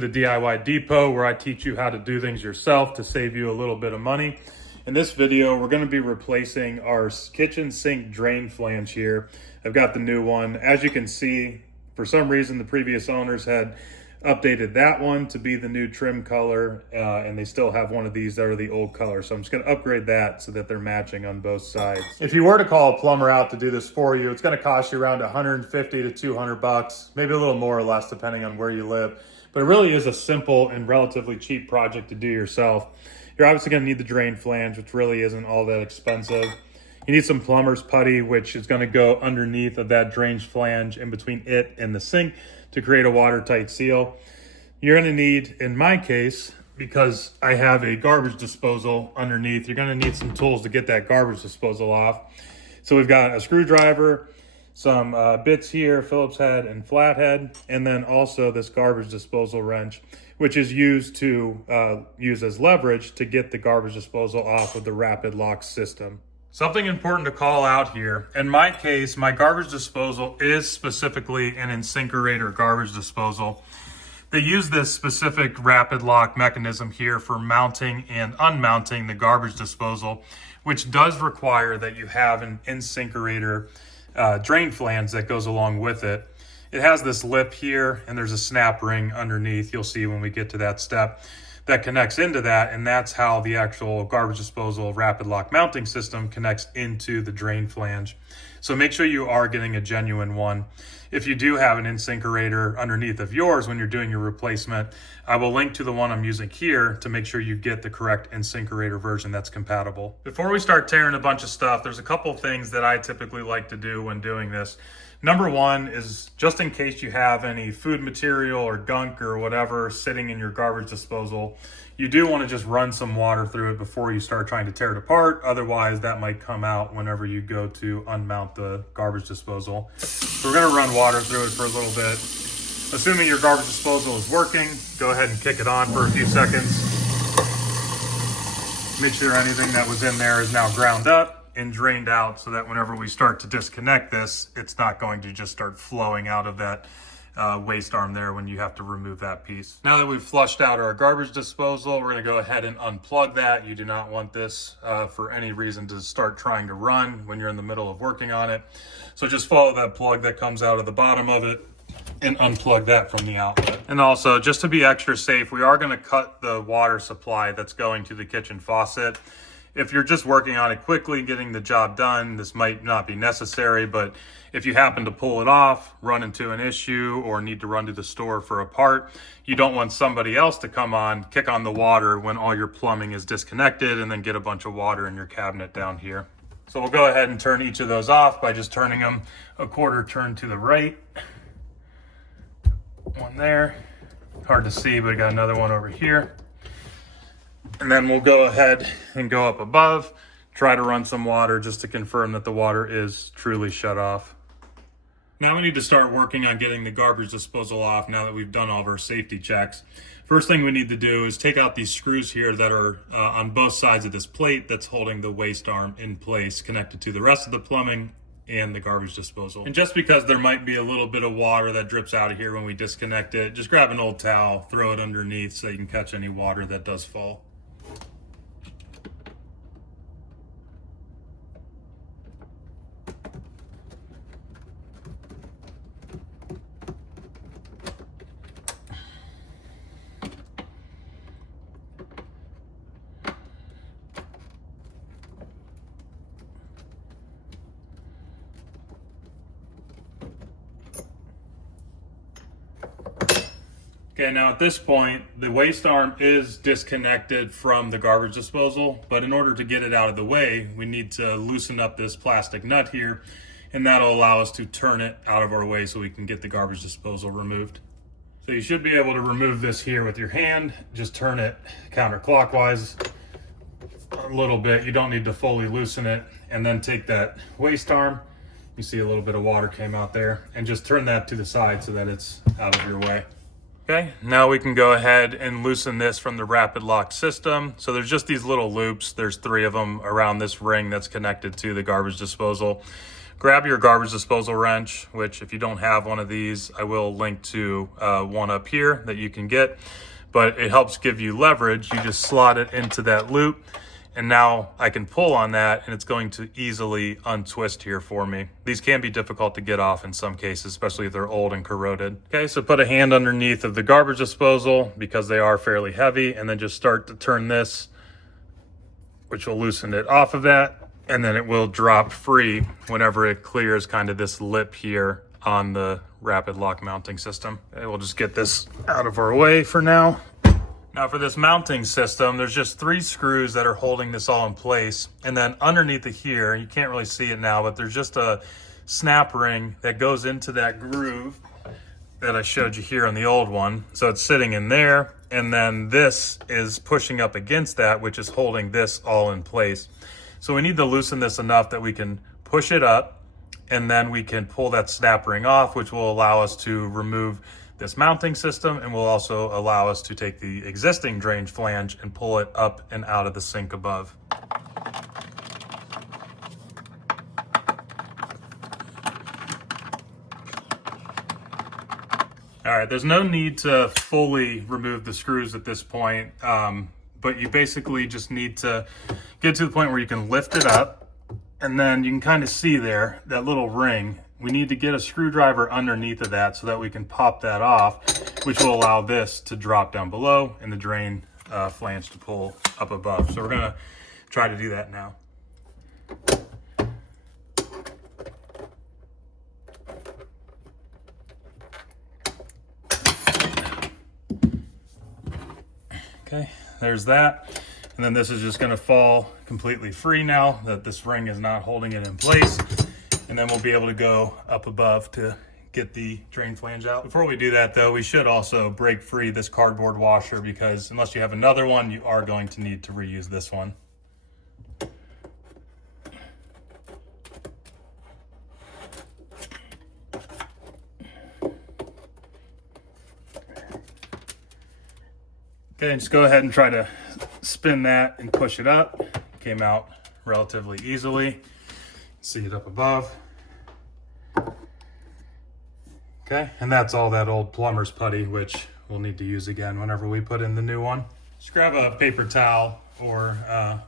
to the DIY Depot, where I teach you how to do things yourself to save you a little bit of money. In this video, we're going to be replacing our kitchen sink drain flange here. I've got the new one. As you can see, for some reason, the previous owners had updated that one to be the new trim color, and they still have one of these that are the old color. So I'm just going to upgrade that so that they're matching on both sides. If you were to call a plumber out to do this for you, it's going to cost you around 150 to 200 bucks, maybe a little more or less depending on where you live. But it really is a simple and relatively cheap project to do yourself. You're obviously going to need the drain flange, which really isn't all that expensive. You need some plumber's putty, which is going to go underneath of that drain flange in between it and the sink to create a watertight seal. You're going to need, in my case, because I have a garbage disposal underneath, you're going to need some tools to get that garbage disposal off. So we've got a screwdriver, some bits here, Phillips head and flathead, and then also this garbage disposal wrench, which is used to use as leverage to get the garbage disposal off of the rapid lock system. Something important to call out here. In my case, my garbage disposal is specifically an InSinkErator garbage disposal. They use this specific rapid lock mechanism here for mounting and unmounting the garbage disposal, which does require that you have an InSinkErator drain flange that goes along with it. It has this lip here, and there's a snap ring underneath. You'll see when we get to that step that connects into that, and that's how the actual garbage disposal rapid lock mounting system connects into the drain flange. So make sure you are getting a genuine one. If you do have an InSinkErator underneath of yours when you're doing your replacement, I will link to the one I'm using here to make sure you get the correct InSinkErator version that's compatible. Before we start tearing a bunch of stuff, there's a couple things that I typically like to do when doing this. Number one is, just in case you have any food material or gunk or whatever sitting in your garbage disposal, you do want to just run some water through it before you start trying to tear it apart. Otherwise, that might come out whenever you go to unmount the garbage disposal. So we're going to run water through it for a little bit. Assuming your garbage disposal is working, go ahead and kick it on for a few seconds. Make sure anything that was in there is now ground up and drained out, so that whenever we start to disconnect this, it's not going to just start flowing out of that waste arm there when you have to remove that piece. Now that we've flushed out our garbage disposal, we're going to go ahead and unplug that. You do not want this for any reason to start trying to run when you're in the middle of working on it. So just follow that plug that comes out of the bottom of it and unplug that from the outlet. And also, just to be extra safe, we are going to cut the water supply that's going to the kitchen faucet. If you're just working on it quickly, getting the job done, this might not be necessary, but if you happen to pull it off, run into an issue, or need to run to the store for a part, you don't want somebody else to come on, kick on the water when all your plumbing is disconnected, and then get a bunch of water in your cabinet down here. So we'll go ahead and turn each of those off by just turning them a quarter turn to the right. One there, hard to see, but I got another one over here. And then we'll go ahead and go up above, try to run some water just to confirm that the water is truly shut off. Now we need to start working on getting the garbage disposal off now that we've done all of our safety checks. First thing we need to do is take out these screws here that are on both sides of this plate that's holding the waste arm in place, connected to the rest of the plumbing and the garbage disposal. And just because there might be a little bit of water that drips out of here when we disconnect it, just grab an old towel, throw it underneath so you can catch any water that does fall. Okay, now at this point, the waste arm is disconnected from the garbage disposal, but in order to get it out of the way, we need to loosen up this plastic nut here, and that'll allow us to turn it out of our way so we can get the garbage disposal removed. So you should be able to remove this here with your hand. Just turn it counterclockwise a little bit. You don't need to fully loosen it, and then take that waste arm. You see a little bit of water came out there, and just turn that to the side so that it's out of your way. Okay, now we can go ahead and loosen this from the rapid lock system. So there's just these little loops. There's 3 of them around this ring that's connected to the garbage disposal. grab your garbage disposal wrench, which if you don't have one of these, I will link to one up here that you can get, but it helps give you leverage. You just slot it into that loop, and now I can pull on that and it's going to easily untwist here for me. These can be difficult to get off in some cases, especially if they're old and corroded. Okay, so put a hand underneath of the garbage disposal because they are fairly heavy, and then just start to turn this, which will loosen it off of that, and then it will drop free whenever it clears kind of this lip here on the rapid lock mounting system. Okay, we'll just get this out of our way for now. Now for this mounting system, there's just 3 screws that are holding this all in place. And then underneath it here, you can't really see it now, but there's just a snap ring that goes into that groove that I showed you here on the old one. So it's sitting in there, and then this is pushing up against that, which is holding this all in place. So we need to loosen this enough that we can push it up, and then we can pull that snap ring off, which will allow us to remove this mounting system, and will also allow us to take the existing drain flange and pull it up and out of the sink above. All right, there's no need to fully remove the screws at this point, but you basically just need to get to the point where you can lift it up, and then you can kind of see there, that little ring. We need to get a screwdriver underneath of that so that we can pop that off, which will allow this to drop down below and the drain flange to pull up above. So we're gonna try to do that now. Okay, there's that. And then this is just gonna fall completely free now that this ring is not holding it in place. And then we'll be able to go up above to get the drain flange out. Before we do that though, we should also break free this cardboard washer, because unless you have another one, you are going to need to reuse this one. Okay, just go ahead and try to spin that and push it up. Came out relatively easily. See it up above. Okay, and that's all that old plumber's putty, which we'll need to use again whenever we put in the new one. Just grab a paper towel or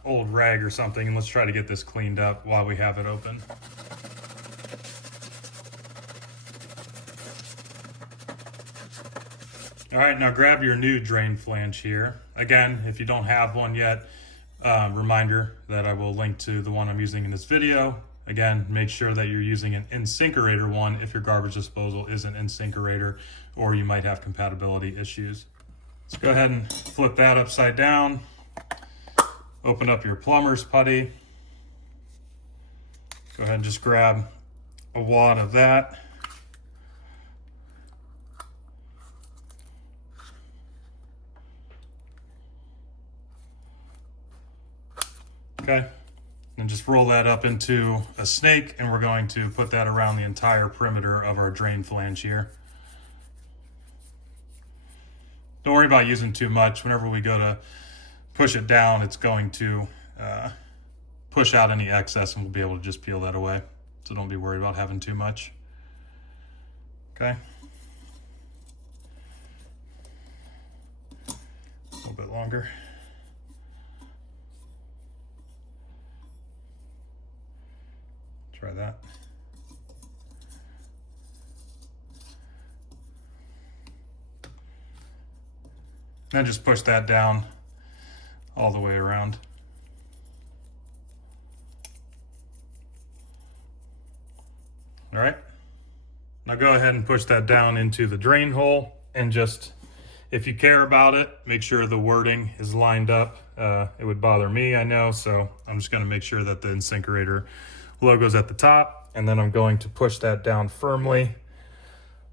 old rag or something, and let's try to get this cleaned up while we have it open. All right, now grab your new drain flange here. Again, if you don't have one yet, reminder that I will link to the one I'm using in this video. Again, make sure that you're using an InSinkErator one if your garbage disposal isn't InSinkErator, or you might have compatibility issues. Let's go ahead and flip that upside down. Open up your plumber's putty. Go ahead and just grab a wad of that. Okay. And just roll that up into a snake, and we're going to put that around the entire perimeter of our drain flange here. Don't worry about using too much. Whenever we go to push it down, it's going to push out any excess, and we'll be able to just peel that away. So don't be worried about having too much. Okay. A little bit longer. Try that. And just push that down all the way around. All right. Now go ahead and push that down into the drain hole, and just, if you care about it, make sure the wording is lined up. It would bother me, I know, so I'm just going to make sure that the InSinkErator logo's at the top, and then I'm going to push that down firmly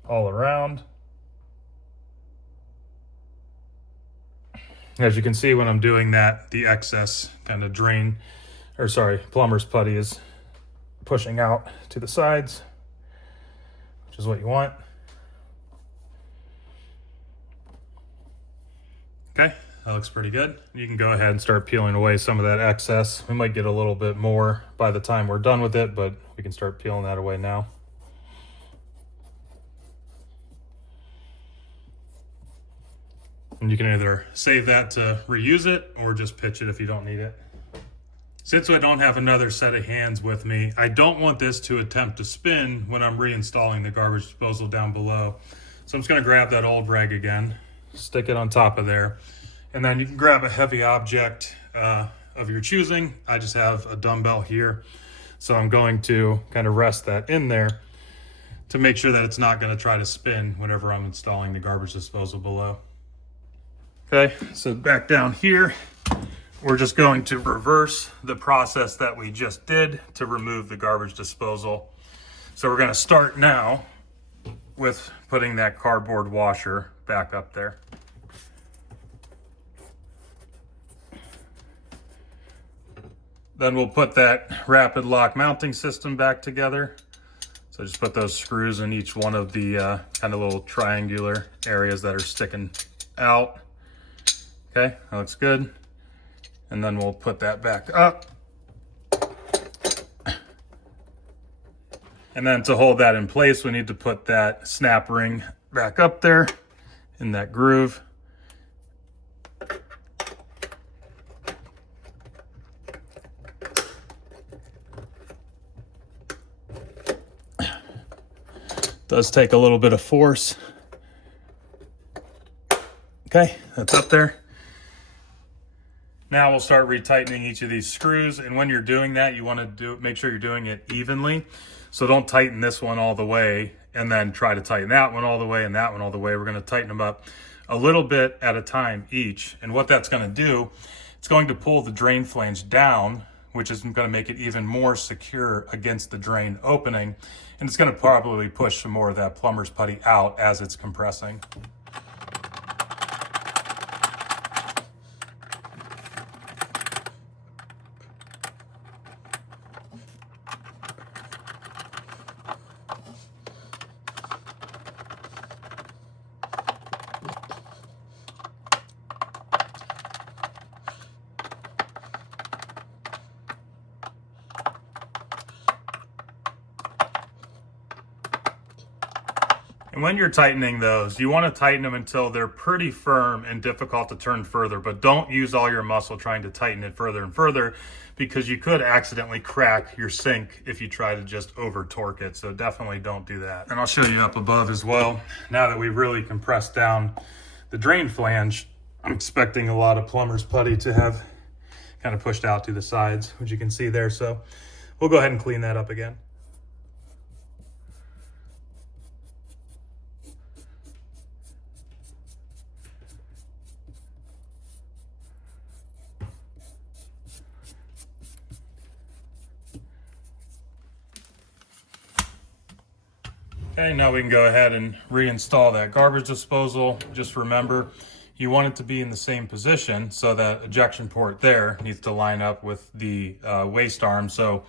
all around. As you can see, when I'm doing that, the excess kind of plumber's putty is pushing out to the sides, which is what you want. Okay, That looks pretty good. You can go ahead and start peeling away some of that excess. We might get a little bit more by the time we're done with it, but we can start peeling that away now. And you can either save that to reuse it or just pitch it if you don't need it. Since I don't have another set of hands with me, I don't want this to attempt to spin when I'm reinstalling the garbage disposal down below. So I'm just gonna grab that old rag again, stick it on top of there, and then you can grab a heavy object of your choosing. I just have a dumbbell here. So I'm going to kind of rest that in there to make sure that it's not gonna try to spin whenever I'm installing the garbage disposal below. Okay, so back down here, we're just going to reverse the process that we just did to remove the garbage disposal. So we're going to start now with putting that cardboard washer back up there. Then we'll put that rapid lock mounting system back together. So just put those screws in each one of the kind of little triangular areas that are sticking out. Okay, that looks good. And then we'll put that back up. And then to hold that in place, we need to put that snap ring back up there in that groove. Does take a little bit of force. Okay, that's up there. Now we'll start retightening each of these screws, and when you're doing that, you want to make sure you're doing it evenly. So don't tighten this one all the way and then try to tighten that one all the way and that one all the way. We're going to tighten them up a little bit at a time each. And what that's going to do, it's going to pull the drain flange down, which is going to make it even more secure against the drain opening. And it's going to probably push some more of that plumber's putty out as it's compressing. And when you're tightening those, you want to tighten them until they're pretty firm and difficult to turn further, but don't use all your muscle trying to tighten it further and further, because you could accidentally crack your sink if you try to just over torque it. So definitely don't do that. And I'll show you up above as well. Now that we've really compressed down the drain flange, I'm expecting a lot of plumber's putty to have kind of pushed out to the sides, which you can see there. So we'll go ahead and clean that up again. Okay, now we can go ahead and reinstall that garbage disposal. Just remember, you want it to be in the same position, so that ejection port there needs to line up with the waste arm. So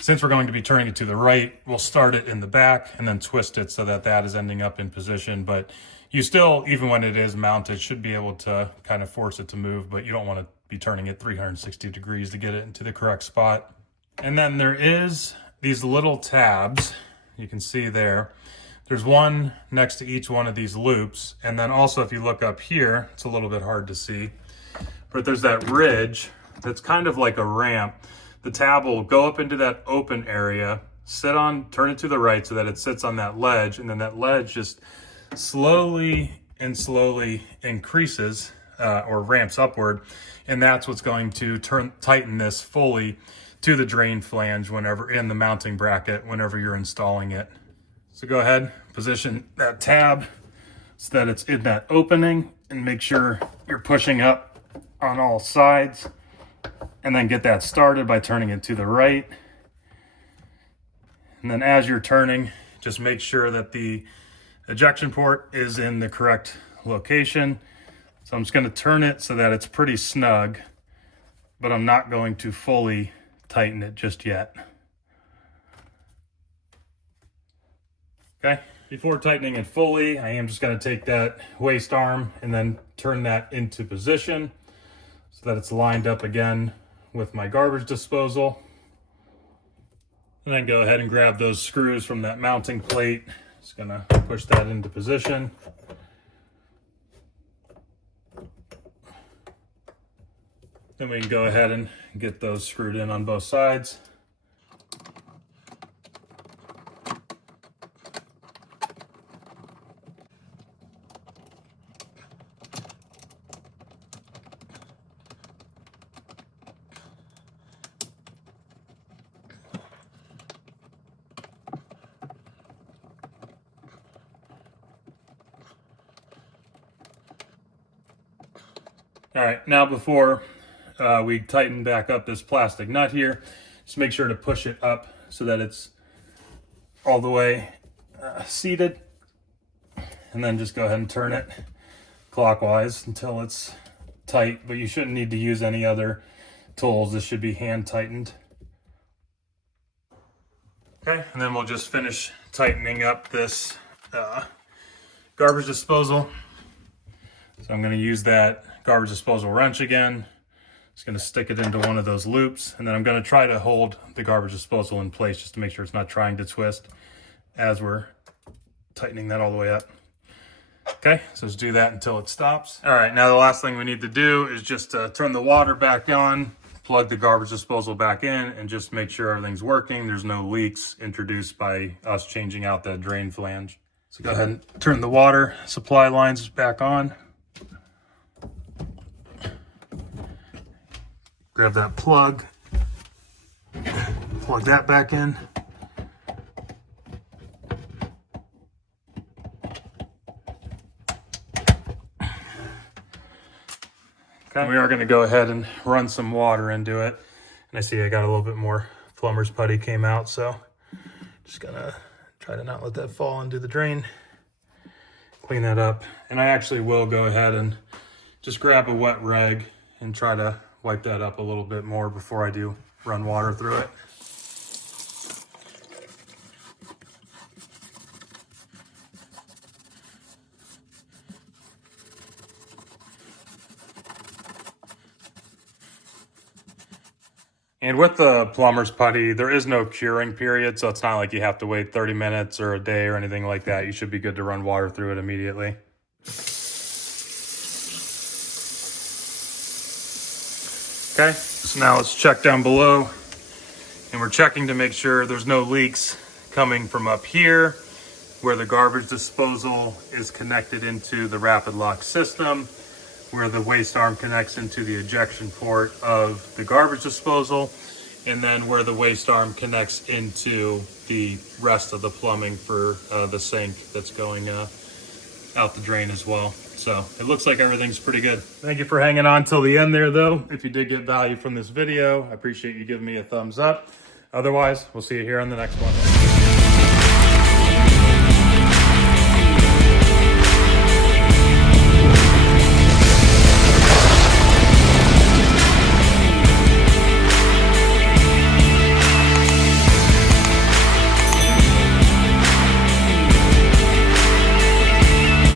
since we're going to be turning it to the right, we'll start it in the back and then twist it so that that is ending up in position. But you still, even when it is mounted, should be able to kind of force it to move, but you don't want to be turning it 360 degrees to get it into the correct spot. And then there is these little tabs, you can see there. There's one next to each one of these loops. And then also, if you look up here, it's a little bit hard to see, but there's that ridge that's kind of like a ramp. The tab will go up into that open area, turn it to the right so that it sits on that ledge, and then that ledge just slowly increases or ramps upward. And that's what's going to tighten this fully to the drain flange whenever in the mounting bracket, whenever you're installing it. So go ahead, position that tab so that it's in that opening, and make sure you're pushing up on all sides, and then get that started by turning it to the right. And then as you're turning, just make sure that the ejection port is in the correct location. So I'm just going to turn it so that it's pretty snug, but I'm not going to fully tighten it just yet. Okay, Before tightening it fully, I am just going to take that waste arm and then turn that into position so that it's lined up again with my garbage disposal. And then go ahead and grab those screws from that mounting plate. Just going to push that into position. Then we can go ahead and get those screwed in on both sides. All right, now before we tighten back up this plastic nut here, just make sure to push it up so that it's all the way seated. And then just go ahead and turn it clockwise until it's tight, but you shouldn't need to use any other tools. This should be hand tightened. Okay, and then we'll just finish tightening up this garbage disposal. So I'm going to use that garbage disposal wrench again. Just going to stick it into one of those loops, and then I'm going to try to hold the garbage disposal in place just to make sure it's not trying to twist as we're tightening that all the way up. Okay, so let's do that until it stops. All right, now the last thing we need to do is just turn the water back on, plug the garbage disposal back in, and just make sure everything's working. There's no leaks introduced by us changing out that drain flange. So go ahead and turn the water supply lines back on. Grab that plug, plug that back in. Okay, we are going to go ahead and run some water into it. And I see I got a little bit more plumber's putty came out, so just gonna try to not let that fall into the drain. Clean that up. And I actually will go ahead and just grab a wet rag and try to wipe that up a little bit more before I do run water through it. And with the plumber's putty, there is no curing period, so it's not like you have to wait 30 minutes or a day or anything like that. You should be good to run water through it immediately. Okay, so now let's check down below, and we're checking to make sure there's no leaks coming from up here where the garbage disposal is connected into the rapid lock system, where the waste arm connects into the ejection port of the garbage disposal, and then where the waste arm connects into the rest of the plumbing for the sink that's going out the drain as well. So it looks like everything's pretty good. Thank you for hanging on till the end there though. If you did get value from this video, I appreciate you giving me a thumbs up. Otherwise, we'll see you here on the next one.